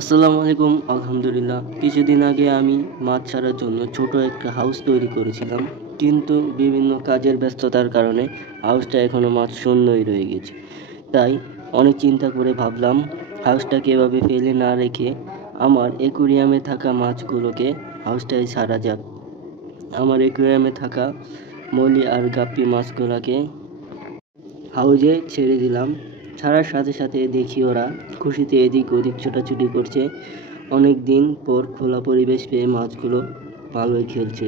আসসালামু আলাইকুম। আলহামদুলিল্লাহ। কিছুদিন আগে আমি মাছ ছাড়ার জন্য ছোট একটা হাউস তৈরি করেছিলাম, কিন্তু বিভিন্ন কাজের ব্যস্ততার কারণে হাউসটা এখনও মাছ শূন্যই রয়ে গেছে। তাই অনেক চিন্তা করে ভাবলাম হাউসটাকে এভাবে ফেলে না রেখে আমার অ্যাকুরিয়ামে থাকা মাছগুলোকে হাউসটায় ছাড়া যাক। আমার অ্যাকুরিয়ামে থাকা মলি আর গাপ্পি মাছগুলোকে হাউজে ছেড়ে দিলাম। ছাড়ার সাথে সাথে দেখি ওরা খুশিতে এদিক ওদিক ছোটাছুটি করছে। অনেক দিন পর খোলা পরিবেশ পেয়ে মাছগুলো ভালোই খেলছে।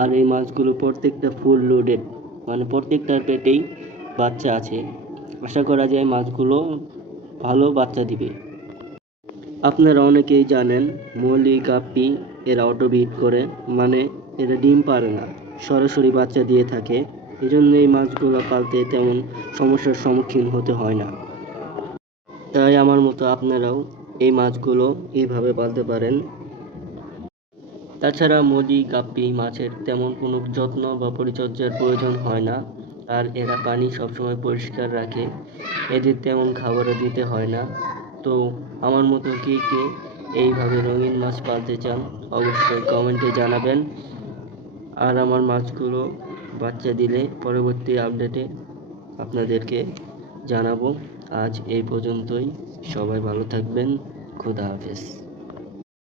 আর এই মাছগুলো প্রত্যেকটা ফুল লোডেড, মানে প্রত্যেকটার পেটেই বাচ্চা আছে। আশা করা যায় মাছগুলো ভালো বাচ্চা দিবে। আপনারা অনেকেই জানেন মলি গাপ্পি এরা অটোব্রিড করে, মানে এরা ডিম পারে না, সরাসরি বাচ্চা দিয়ে থাকে। এজন্য এই মাছগুলো পালতে তেমন সমস্যার সম্মুখীন হতে হয় না। তাই আমার মতো আপনারাও এই মাছগুলো এইভাবে পালতে পারেন। তাছাড়া মলি গাপ্পি মাছের তেমন কোনো যত্ন বা পরিচর্যার প্রয়োজন হয় না, আর এরা পানি সবসময় পরিষ্কার রাখে। এদের তেমন খাবারও দিতে হয় না। তো আমার মতো কে কে এইভাবে রঙিন মাছ পালতে চান অবশ্যই কমেন্টে জানাবেন। আর আমার মাছগুলো বাচ্চা দিলে পরবর্তী আপডেটে আপনাদেরকে জানাবো। আজ এই পর্যন্তই। সবাই ভালো থাকবেন। খোদা হাফেজ।